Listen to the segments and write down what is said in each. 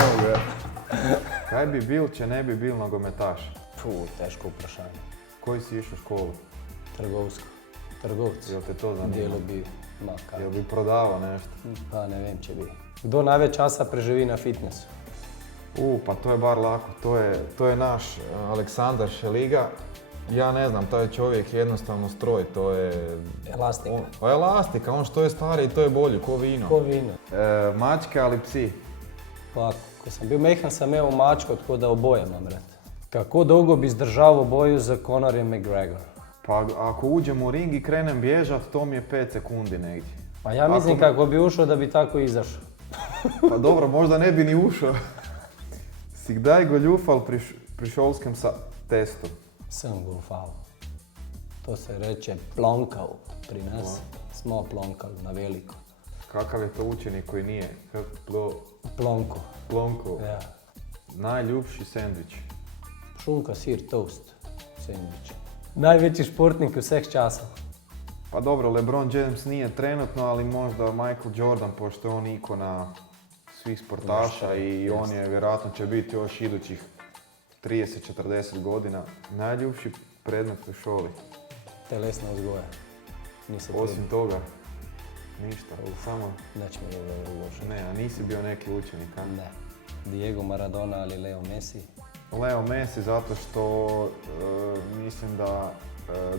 Evo ga. Kaj bi bil, če ne bi bil nogometaš? Teško vprašanje. Koji si išao u školu? Trgovci. Jel te to zanima? Delo bi, kaj. Jel bi prodavao nešto? Pa ne vem, če bi. Kdo največ časa preživi na fitnessu? Pa to je bar lako. To je naš Aleksandar Šeliga. Ja ne znam, taj čovjek je jednostavno stroj, to je... Elastika. Pa elastika, on što je stariji, to je bolji, ko vino. Ko vino. Mačke ali psi? Pa, ko sam bio mehan sam imao mačko, tako da oboje imam red. Kako dolgo bi zdržao boju za Conor i McGregor? Pa ako uđem u ring i krenem bježat, to mi je 5 sekundi negdje. Pa ja mislim kako bi ušao da bi tako izašao. Pa dobro, možda ne bi ni ušao. Si kdaj goljufal pri šolskem testu? Sem goljufal. To se reče plonkal pri nas. Smo plonkali na veliko. Kakav je to učenik koji nije? Plonko. Plonko. Ja. Najljubši sendvič? Šunka, sir, toast, sendvič. Najveći športnik vseh časov. Pa dobro, LeBron James nije trenutno, ali možda Michael Jordan, pošto je on ikona svih sportaša i on je vjerojatno će biti još idućih 30-40 godina. Najljubši predmet u školi? Telesna uzgoja. Osim toga, ništa, samo... Nećemo dobro uložiti. Ne, a nisi bio neki učenik, a? Ne. Diego Maradona ali Leo Messi? Leo Messi zato što mislim da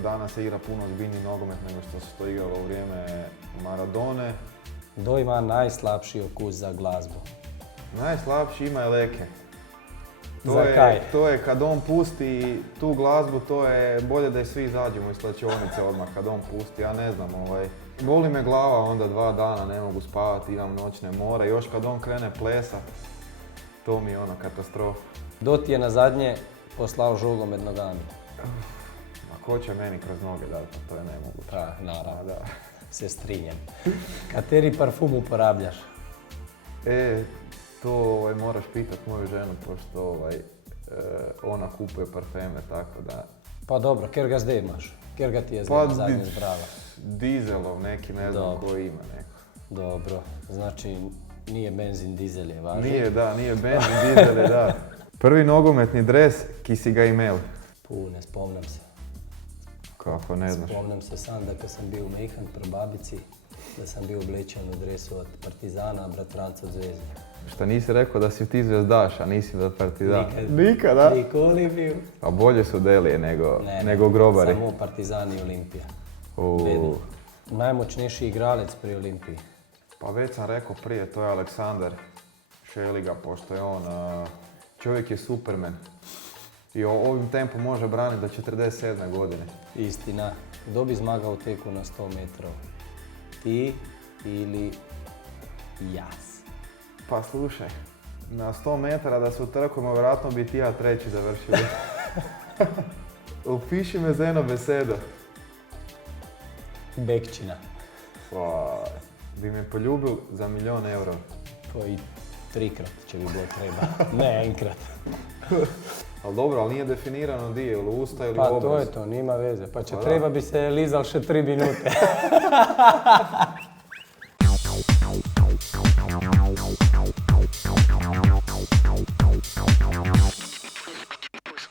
danas se igra puno ozbiljniji nogomet nego što se to igralo u vrijeme Maradone. Kdo ima najslabši okus za glazbu? Najslabši ima je Leke. To je kad on pusti tu glazbu, to je bolje da i svi izađemo iz slačionice odmah kad on pusti, ja ne znam. Boli me glava onda 2 dana, ne mogu spavati, imam noćne more, još kad on krene plesat, to mi je ona katastrofa. Kdo ti je na zadnje poslao žugo med nogami? A ko će meni kroz noge dati, to je nemoguće. Pa, naravno, da. Se strinjem. Kateri parfum uporabljaš? To moraš pitat moju ženu, pošto ona kupuje parfeme, tako da... Pa dobro, kjer ga zdaj imaš? Kjer ga ti je zdaj zadnje zbrala? Dizelov neki, ne znam koji ima neko. Dobro, znači nije benzin, dizel je važno. Nije benzin, dizel je, da. Prvi nogometni dres, ki si ga imel? Ne spomnim se. Kako ne znaš? Spomnim se sam da kad sam bio mehan pri babici, da sam bio oblečen u dresu od Partizana, a bratranca od Zvezde. Šta nisi rekao da si ti zvezdaš, a nisi od Partizana? Nikada? Nikoli bio. A bolje su Delije nego Grobari. Samo Partizan i Olimpija. Najmoćnejši igralec pri Olimpiji? Pa već sam rekao prije, to je Aleksandar Šeliga, pošto je on, čovjek je Superman. I ovim tempom može braniti do 47. godine. Istina. Kdo bi zmagao u teku na 100 metrov? Ti ili jaz? Pa slušaj, na 100 metara da se utrkujemo, vjerojatno bi ti ja treći završio. Upiši me za jedno besedo. Bekčina. Bi me poljubil za 1.000.000 eura. To i 3-krat će bi bilo treba. Ne, enkrat. Ali dobro, ali nije definirano di je, ili usta ili obraz. obraz. Pa to je to, nima veze. Pa će treba bi se lizal še 3 minute.